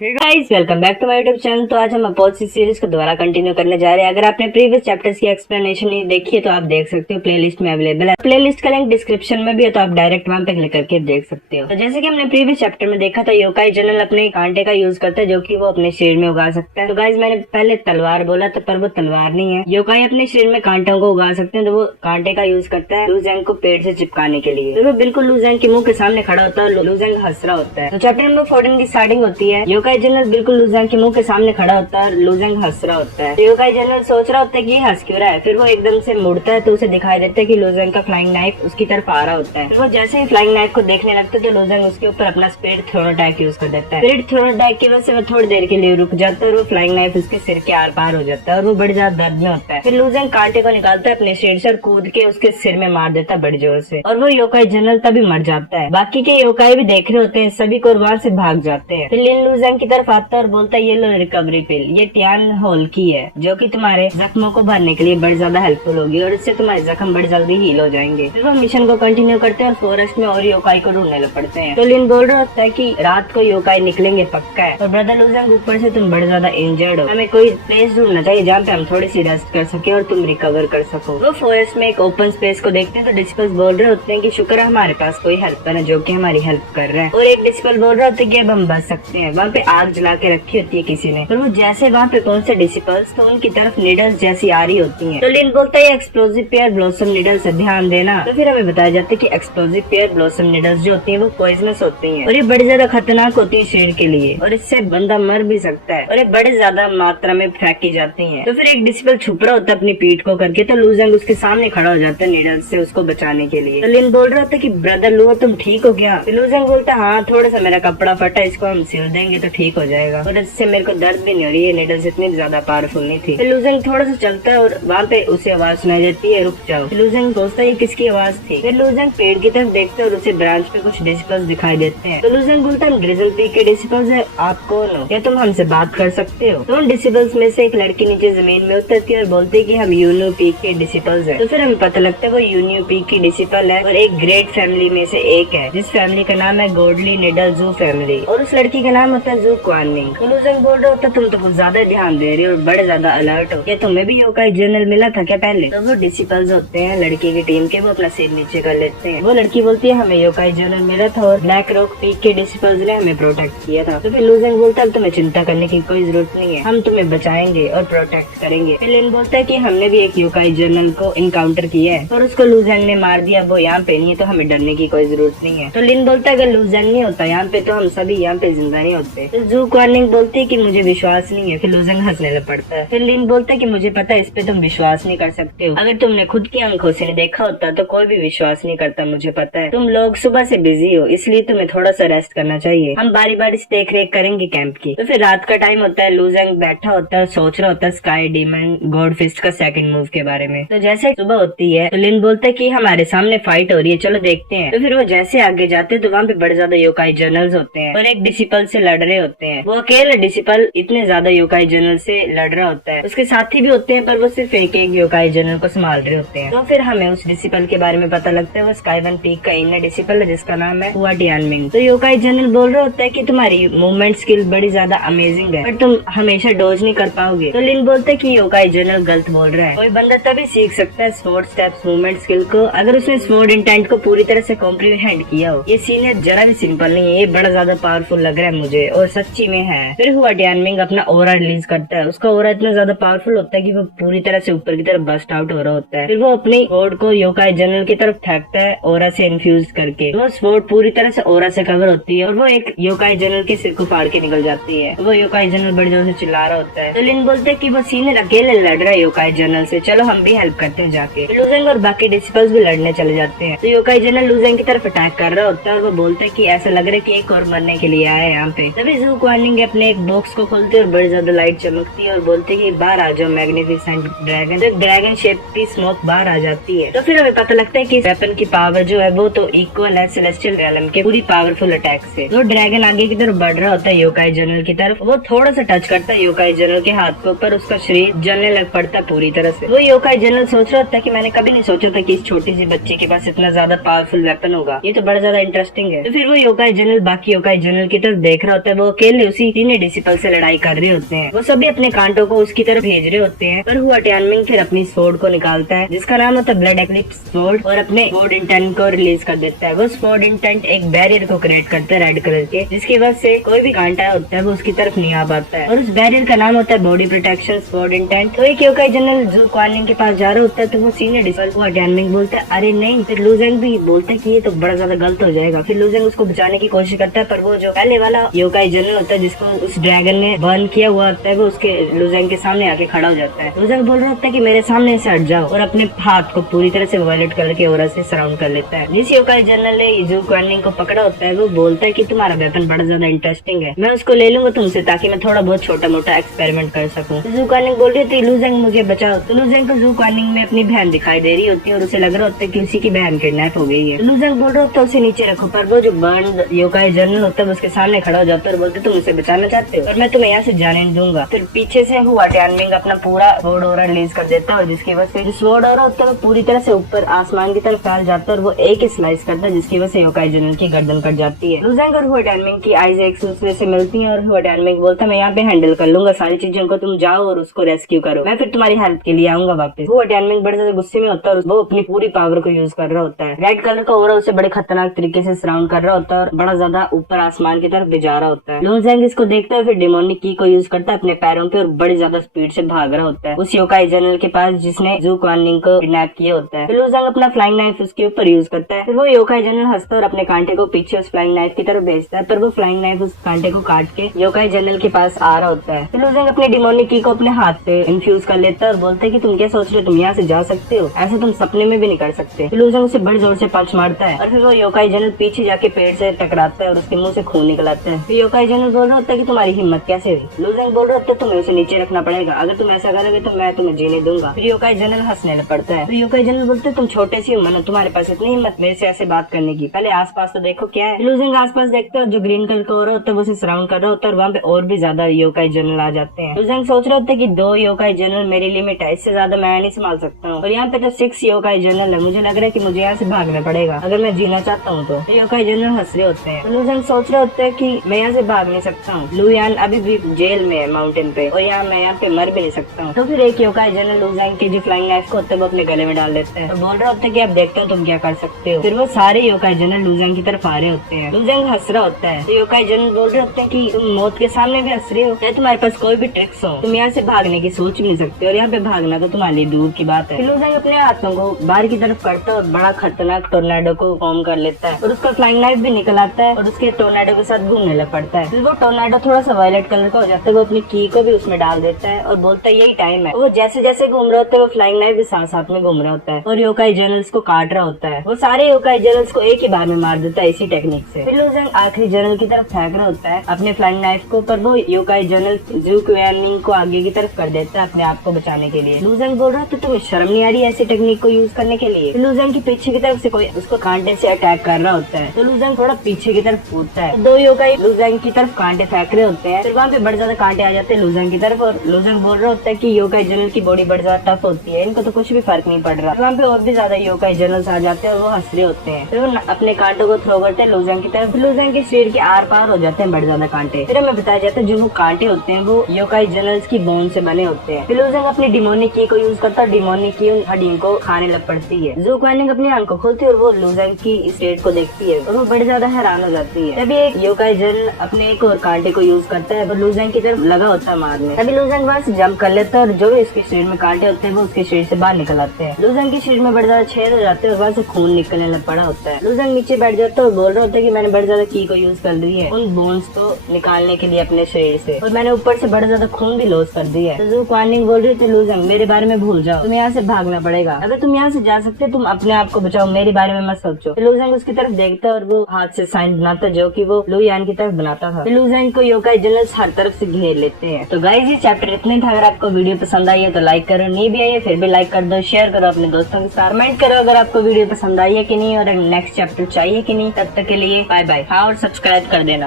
Guys welcome back to my YouTube channel. तो आज हम अपोजिट सीरीज को दोबारा कंटिन्यू करने जा रहे हैं। अगर आपने प्रीवियस चैप्टर्स की एक्सप्लेनेशन नहीं देखी है तो आप देख सकते हो, प्लेलिस्ट में अवेलेबल है। प्लेलिस्ट का लिंक डिस्क्रिप्शन में भी है, तो आप डायरेक्ट वहां पे क्लिक करके देख सकते हो। तो जैसे कि हमने प्रीवियस चैप्टर में देखा था, योकाई जनरल अपने कांटे का यूज करता है जो कि वो अपने शरीर में उगा सकता है। तो गाइस मैंने पहले तलवार बोला था, पर वो तलवार नहीं है। योकाई अपने शरीर में कांटों को उगा सकते हैं, तो वो कांटे का यूज करता है लूजेंग को पेड़ से चिपकाने के लिए। तो वो बिल्कुल लूजेंग के मुंह के सामने खड़ा होता है और लूजेंग हंस रहा होता है। तो चैप्टर नंबर 14 की स्टार्टिंग होती है। योकाई जनरल बिल्कुल लूजेंग के मुंह के सामने खड़ा होता है, लूजेंग हंस रहा होता है। तो योकाई जनरल सोच रहा होता है कि ये हंस क्यों रहा है। फिर वो एकदम से मुड़ता है तो उसे दिखाई देता है कि लूजेंग का फ्लाइंग नाइफ उसकी तरफ आ रहा होता है। फिर वो जैसे ही फ्लाइंग नाइफ को देखने लगता है तो लूजेंग उसके ऊपर अपना स्पीड थ्रोन अटैक यूज कर देता है। स्पीड थ्रोन अटैक की वजह से वो थोड़ी देर के लिए रुक जाता है और वो फ्लाइंग नाइफ उसके सिर के आर पार हो जाता है और वो बड़ी ज्यादा दर्द में होता है। फिर लूजेंग कांटे को निकालता है अपने शरीर से और कूद के उसके सिर में मार देता है बड़ी जोर से, और वो योकाई जनरल तभी मर जाता है। बाकी के योकाई भी देख रहे होते हैं सभी को और वहां से भाग जाते हैं। फिर लिन लूजेंग की तरफ आता है और बोलता है ये लो रिकवरी पिल, ये टियान होल की है जो कि तुम्हारे जख्मों को भरने के लिए बड़ी ज्यादा हेल्पफुल होगी और इससे तुम्हारे जख्म बड़ी जल्दी हील हो जाएंगे। फिर वो मिशन को कंटिन्यू करते हैं और फॉरेस्ट में और योकाई को ढूंढने लग पड़ते हैं। तो लिन बोल रहा होता है कि रात को योकाई निकलेंगे पक्का है, और ब्रदर लूजेंग ऊपर से तुम बड़े ज्यादा इंजर्ड हो, हमें कोई प्लेस ढूंढना चाहिए जहाँ पे हम थोड़ी सी रेस्ट कर सके और तुम रिकवर कर सको। वो फॉरेस्ट में एक ओपन स्पेस को देखते हैं तो डिस्पल्स बोल रहे होते हैं कि शुक्र है हमारे पास कोई हेल्पर है जो कि हमारी हेल्प कर रहा है, और एक डिस्पल बोल रहा होता है कि अब हम बच सकते हैं। वहाँ पे आग जला के रखी होती है किसी ने, और वो जैसे वहाँ पे पहुंचे डिसिपल्स तो उनकी तरफ नीडल्स जैसी आ रही होती हैं। तो लिन बोलता है एक्सप्लोजिव पेयर ब्लॉसम नीडल्स है, ध्यान देना। तो फिर हमें बताया जाता है कि एक्सप्लोजिव पेयर ब्लॉसम नीडल्स जो होती हैं वो पॉइजनस होती हैं और ये बड़ी ज्यादा खतरनाक होती है शरीर के लिए, और इससे बंदा मर भी सकता है और ये बड़ी ज्यादा मात्रा में फेंकी जाती हैं। तो फिर एक डिसिपल छुप रहा होता है अपनी पीठ को करके, तो लूजेंग उसके सामने खड़ा हो जाता है नीडल्स से उसको बचाने के लिए। तो लिन बोल रहा होता है कि ब्रदर लू तुम ठीक हो गया? तो लूजेंग बोलता है हाँ थोड़ा सा मेरा कपड़ा फटा, इसको हम सिल देंगे तो ठीक हो जाएगा, और इससे मेरे को दर्द भी नहीं हो रही है, नीडल्स इतनी ज्यादा पावरफुल नहीं थी। फिर लूजेंग थोड़ा सा चलता है और वहाँ पे उसे आवाज सुनाई देती है रुक जाओ। फिर लूजेंग सोचता है ये किसकी आवाज थी। फिर लूजेंग पेड़ की तरफ देखता है और उसे ब्रांच पे कुछ डिसिपल्स दिखाई देते हैं। तो लूजेंग बोलता है हम ड्रिजल पीक के डिसिपल्स है, आप कौन हो, क्या तुम हमसे बात कर सकते हो? तो उन डिसिपल्स में से एक लड़की नीचे जमीन में उतरती है और बोलती है कि हम यूनियो पीक के डिसिपल्स है। तो फिर हमें पता लगता है वो यूनियो पीक की डिसिपल है और एक ग्रेट फैमिली में से एक है जिस फैमिली का नाम है गोडली निडल जू फैमिली, और उस लड़की का नाम होता है जू क्वानिंग। तो लूजेंग बोल रहा होता है तुम तो कुछ ज्यादा ध्यान दे रही हो और बड़े ज्यादा अलर्ट हो, क्या तुम्हें भी योकाई जनरल मिला था क्या पहले? तो वो डिसिपल्स होते हैं लड़की की टीम के, वो अपना सिर नीचे कर लेते हैं। वो लड़की बोलती है हमें योकाई जनरल मिला था और ब्लैक रॉक पीक के डिसिपल्स ने हमें प्रोटेक्ट किया था। तो फिर लूजेंग बोलता है तुम्हें चिंता करने की कोई जरूरत नहीं है, हम तुम्हें बचाएंगे और प्रोटेक्ट करेंगे। फिर लिन बोलता है कि हमने भी एक योकाई जनरल को इनकाउंटर किया है और उसको लूजेंग ने मार दिया, वो यहाँ पे नहीं है तो हमें डरने की कोई जरूरत नहीं है। तो लिन बोलता है अगर लूजेंग नहीं होता यहाँ पे तो हम सभी यहाँ पे जिंदा नहीं होते। तो जू क्वानिंग बोलती है कि मुझे विश्वास नहीं है। फिर लूजेंग हंसने लग पड़ता है। फिर लिन बोलता है कि मुझे पता है इस पे तुम विश्वास नहीं कर सकते हो, अगर तुमने खुद की आंखों से देखा होता तो कोई भी विश्वास नहीं करता, मुझे पता है। तुम लोग सुबह से बिजी हो इसलिए तुम्हें थोड़ा सा रेस्ट करना चाहिए, हम बारी बारी से देख रेख करेंगे कैंप की। तो फिर रात का टाइम होता है, लूजेंग बैठा होता है सोच रहा होता है स्काई डीमन गॉड फिस्ट का सेकंड मूव के बारे में। तो जैसे सुबह होती है तो लिन बोलता है कि हमारे सामने फाइट हो रही है, चलो देखते हैं। तो फिर वो जैसे आगे जाते हैं तो वहाँ पे बड़े ज्यादा योकाई जनरल्स होते हैं और एक डिसिपल से लड़ रहे होते हैं। वो अकेले डिसिपल इतने ज्यादा योकाई जनरल से लड़ रहा होता है, उसके साथी भी होते हैं पर वो सिर्फ एक एक योकाई जनरल को संभाल रहे होते हैं। तो फिर हमें उस डिसिपल के बारे में पता लगता है, वो स्काई वन पीक का इनर डिसिपल है जिसका नाम है हुआ टियानमिंग। तो योकाई जनरल बोल रहा होता है कि तुम्हारी मूवमेंट स्किल बड़ी ज्यादा अमेजिंग है पर तुम हमेशा डोज नहीं कर पाओगे। तो लिन बोलते है कि योकाई जनरल गलत बोल रहा है, कोई बंदा तभी सीख सकता है स्वॉर्ड स्टेप्स मूवमेंट स्किल को अगर उसने स्वॉर्ड इंटेंट को पूरी तरह से कॉम्प्रीहेंड किया हो। ये सीनियर जरा भी सिंपल नहीं है, ये बड़ा ज्यादा पावरफुल लग रहा है मुझे, और सच्ची में है। फिर हुआ टियानमिंग अपना ओरा रिलीज करता है, उसका ओरा इतना ज्यादा पावरफुल होता है कि वो पूरी तरह से ऊपर की तरफ बस्ट आउट हो रहा होता है। फिर वो अपनी स्वॉर्ड को योकाई जनरल की तरफ फेंकता है ओरा से इन्फ्यूज करके, वो स्वॉर्ड पूरी तरह से ओरा से कवर होती है और वो एक योकाई जनरल के सिर को फाड़ के निकल जाती है। वो योकाई जनरल बड़ी जोर से चिल्ला रहा होता है। तो लिन बोलते हैं कि वो सीनियर अकेले लड़ रहा है योकाई जनरल से, चलो हम भी हेल्प करते हैं जाके। लूजेंग और बाकी डिसिपल्स भी लड़ने चले जाते हैं। तो योकाई जनरल लूजेंग की तरफ अटैक कर रहा होता है और वो बोलते हैं कि ऐसा लग रहा है कि एक और मरने के लिए आया है यहाँ पे। तभी जू क्वानिंग अपने एक बॉक्स को खोलते हैं और बड़ी ज्यादा लाइट चमकती है और बोलते हैं कि बाहर आ जाओ मैग्निफिसेंट ड्रैगन। तो ड्रैगन शेप की स्मोक बाहर आ जाती है। तो फिर हमें पता लगता है कि वेपन की पावर जो है वो तो इक्वल है सेलेस्टियल रियलम के पूरी पावरफुल अटैक से। वो ड्रैगन आगे की तरफ बढ़ रहा होता है योकाई जनरल की तरफ, वो थोड़ा सा टच करता है योकाई जनरल के हाथ के ऊपर, उसका शरीर जलने लग पड़ता है पूरी तरह से। वो योकाई जनरल सोच रहा होता है कि मैंने कभी नहीं सोचा था कि इस छोटी सी बच्ची के पास इतना ज्यादा पावरफुल वेपन होगा, ये तो बड़ा ज्यादा इंटरेस्टिंग है। तो फिर वो योकाई जनरल बाकी योकाई जनरल की तरफ देख रहा होता है, वो अकेले उसी 3 डिसिपल से लड़ाई कर रहे होते हैं। वो सभी अपने कांटों को उसकी तरफ भेज रहे होते हैं, पर हुआ टियानमिंग फिर अपनी स्वॉर्ड को निकालता है जिसका नाम होता है ब्लड एक्लिप्स स्वॉर्ड, और अपने स्वॉर्ड इंटेंट को रिलीज कर देता है। वो स्वॉर्ड इंटेंट एक बैरियर को क्रिएट करता है रेड कलर के, जिसकी वजह से कोई भी कांटा होता है वो उसकी तरफ नहीं आ पाता है, और उस बैरियर का नाम होता है बॉडी प्रोटेक्शन स्वॉर्ड इंटेंट। तो एक योकाई जनरल जू क्वानिंग के पास जा रहा होता है, तो वो सीनियर डिसिपल को टियानमिंग बोलता है अरे नहीं, फिर लू जेंग भी बोलता है कि ये तो बड़ा ज्यादा गलत हो जाएगा। फिर लू जेंग उसको बचाने की कोशिश करता है, पर वो जो पहले वाला योकाई जनरल होता है जिसको उस ड्रैगन ने बर्न किया हुआ होता है, वो उसके लू जेंग के सामने आके खड़ा हो जाता है। लू जेंग बोल रहा होता है कि मेरे सामने से हट जाओ, और अपने हाथ को पूरी तरह से वायलेट कलर के ऑरा से सराउंड कर लेता है। जिस योकाई जनरल ने जू क्वानिंग को पकड़ा होता है वो बोलता है कि तुम्हारा वेपन बड़ा ज्यादा इंटरेस्टिंग है, मैं उसको ले लूंगा तुमसे ताकि मैं थोड़ा बहुत छोटा मोटा एक्सपेरिमेंट कर सकूं। जू क्वानिंग बोल रही थी लू जेंग मुझे बचाओ, तो लू जेंग को जू क्वानिंग में अपनी बहन दिखाई दे रही होती है, और उसे लग रहा होता है कि उसी की बहन किडनैप हो गई है। लू जेंग बोल रहा होता है उसे नीचे रखो, पर वो जो बर्न योकाई जनरल होता है उसके सामने खड़ा हो जाता है और बोलते तुम उसे बचाना चाहते हो और मैं तुम्हें यहाँ से जाने नहीं दूंगा। फिर पीछे से हुआ टियानमिंग अपना पूरा स्वॉर्ड ऑरा रिलीज कर देता है, और जिसकी वजह से जो स्वॉर्ड ऑरा होता है वो पूरी तरह से ऊपर आसमान की तरफ फैल जाता है, और वो एक ही स्लाइस करता है जिसकी वजह से योकाई जनरल की गर्दन कट जाती है। लू जेंग और हुआ टियानमिंग की आईज एक दूसरे से मिलती है, और हुआ टियानमिंग बोलता है मैं यहाँ पे हैंडल कर लूंगा सारी चीजों को, तुम जाओ और उसको रेस्क्यू करो, मैं फिर तुम्हारी हेल्प के लिए आऊंगा वापस। हुआ टियानमिंग बड़े ज्यादा गुस्से में होता है और वो अपनी पूरी पावर को यूज कर रहा होता है। रेड कलर का ऑरा उसे बड़े खतरनाक तरीके से सराउंड कर रहा होता है और बड़ा ज्यादा ऊपर आसमान की तरफ ले जा रहा होता है। लू जेंग इसको देखता है, फिर डेमोनिक की को यूज करता है अपने पैरों पे और बड़ी ज्यादा स्पीड से भाग रहा होता है उस योकाई जनरल के पास जिसने जू क्वानिंग को किडनैप किया होता है। फिर लू जेंग अपना फ्लाइंग नाइफ उसके ऊपर यूज करता है, फिर वो योकाई जनरल हंसता है और अपने कांटे को पीछे उस फ्लाइंग नाइफ की तरफ भेजता है, पर वो फ्लाइंग नाइफ उस कांटे को काट के योकाई जनरल के पास आ रहा होता है। फिर लू जेंग अपने डेमोनिक की को अपने हाथ पे इन्फ्यूज कर लेता है और बोलता है कि तुम क्या सोच रहे हो, तुम यहाँ से जा सकते हो, ऐसे तुम सपने में भी नहीं कर सकते। फिर लू जेंग उसे बड़े जोर से पंच मारता है और फिर वो योकाई जनरल पीछे जाके पेड़ से टकराता है और उसके मुंह से खून निकल आता है। फिर योकाई जनरल बोल रहा होता है कि तुम्हारी हिम्मत कैसे हुई। लू जेंग बोल रहा होता है तुम्हें उसे नीचे रखना पड़ेगा, अगर तुम ऐसा करोगे तो मैं तुम्हें जीने दूंगा। फिर योकाई जनरल हंसने लग पड़ता है। फिर योकाई जनरल बोलते तुम छोटे सी उम्र, तुम्हारे पास इतनी हिम्मत मेरे से ऐसे बात करने की, पहले आसपास तो देखो क्या है। लू जेंग आसपास देखते हैं जो ग्रीन कलर का ऑरा होता है वो उसे सराउंड कर रहा होता है और वहाँ पे और भी ज्यादा योकाई जनरल आ जाते हैं। लू जेंग सोच रहा होता है कि 2 योकाई जनरल मेरी लिमिट है, इससे ज्यादा मैं नहीं संभाल सकता हूँ, और यहाँ पे तो 6 योकाई जनरल है, मुझे लग रहा है कि मुझे यहाँ से भागना पड़ेगा अगर मैं जीना चाहता हूँ। तो योकाई जनरल हंस रहे होते हैं। लू जेंग सोच रहे होते हैं कि मैं यहाँ से भाग नहीं सकता हूँ, लू यान अभी भी जेल में है माउंटेन पे, और यहाँ मैं यहाँ पे मर भी नहीं सकता हूँ। तो फिर एक योकाई जनरल लू जेंग के जो फ्लाइंग नाइफ को होते है वो अपने गले में डाल देते हैं और बोल रहा होता है कि आप देखते हो तुम क्या कर सकते हो। फिर वो सारे योकाई जनरल लू जेंग की तरफ आ रहे होते हैं। लू जेंग हंस रहा होता है, तो योकाई जनरल बोल रहे होते हैं कि तुम मौत के सामने भी हंस रहे हो, या तुम्हारे पास कोई भी ट्रिक्स हो, तुम यहाँ से भागने की सोच भी नहीं सकते, और यहाँ पे भागना तो तुम्हारे लिए दूर की बात है। लू जेंग अपने हाथों को बाहर की तरफ करता है और बड़ा खतरनाक टोर्नाडो को फॉर्म कर लेता है, और उसका फ्लाइंग नाइफ भी निकल आता है और उसके टोर्नाडो के साथ घूमने लग पड़ता है। फिर वो टोर्नाडो थोड़ा सा वायलेट कलर का हो जाता है, वो अपनी की को भी उसमें डाल देता है और बोलता है यही टाइम है। वो जैसे जैसे घूम रहा होता है वो फ्लाइंग नाइफ भी साथ साथ में घूम रहा होता है और योकाई जनरल्स को काट रहा होता है। वो सारे योकाई जनरल्स को एक ही बार में मार देता है इसी टेक्निक से। फिर लू जेंग आखिरी जनरल की तरफ फेंक रहा होता है अपने फ्लाइंग नाइफ को, पर वो योकाई जनरल जू क्वानिंग को आगे की तरफ कर देता है अपने आप को बचाने के लिए। लू जेंग बोल रहा है तो तुम्हें शर्म नहीं आ रही ऐसी टेक्निक को यूज करने के लिए। लू जेंग की पीछे की तरफ से कोई उसको कांटे से अटैक कर रहा होता है, तो लू जेंग थोड़ा पीछे की तरफ कूदता है। 2 योकाई लू जेंग की तरफ कांटे फेंक रहे होते हैं, फिर वहाँ पे बड़े ज्यादा कांटे आ जाते हैं लू जेंग की तरफ, और लू जेंग बोल रहा होता है कि योकाई जनरल की बॉडी बड़ी ज्यादा टफ होती है, इनको तो कुछ भी फर्क नहीं पड़ रहा। वहाँ पे और भी ज्यादा योकाई जनरल्स आ जाते हैं और वो हंस रहे होते हैं। फिर वो अपने कांटों को थ्रो करते हैं लू जेंग की तरफ, लू जेंग के शरीर के आर पार हो जाते हैं बड़े ज्यादा कांटे। फिर हमें बताया जाता है जो वो कांटे होते हैं वो योकाई जनरल्स की बोन से बने होते हैं। फिर लू जेंग अपनी डेमोनिक की को यूज करता है, डेमोनिक की उन हड्डियों को खाने लग पड़ती है। जू क्वानिंग अपनी आंखों खोलती है और वो लू जेंग की स्टेट को देखती है और वो बड़ी ज्यादा हैरान हो जाती है। तभी एक योकाई जनरल अपने एक और कांटे को यूज करता है और लू जेंग की तरफ लगा होता है मारने। तभी लू जेंग वहाँ से जंप कर लेता है और जो भी उसके शरीर में कांटे होते हैं वो उसके शरीर से बाहर निकल आते हैं। लू जेंग के शरीर में बड़े ज्यादा छेद हो जाते हैं और वहाँ से खून निकलने लग पड़ा होता है। लू जेंग नीचे बैठ जाता है और बोल रहा होता है कि मैंने बड़े ज्यादा की को यूज कर दी है उन बोन्स को निकालने के लिए अपने शरीर से, और मैंने ऊपर से बड़ा ज्यादा खून भी लॉस कर दिया है। तो जू क्वानिंग बोल रही थी लू जेंग मेरे बारे में भूल जाओ, तुम्हें यहाँ से भागना पड़ेगा, अगर तुम यहाँ से जा सकते तुम अपने आप को बचाओ, मेरे बारे में मत सोचो। लू जेंग उसकी तरफ देखता है और वो हाथ से साइन बनाता जो कि वो लू यान की तरफ बनाता था। लू जेंग को योकाई जनरल्स हर तरफ से घेर लेते हैं। तो गाइस ये चैप्टर इतने था, अगर आपको वीडियो पसंद आई है तो लाइक करो, नहीं भी आई है फिर भी लाइक कर दो, शेयर करो अपने दोस्तों के साथ, कमेंट करो अगर आपको वीडियो पसंद आई है कि नहीं और नेक्स्ट चैप्टर चाहिए कि नहीं। तब तक के लिए बाय बाय। हाँ और सब्सक्राइब कर देना।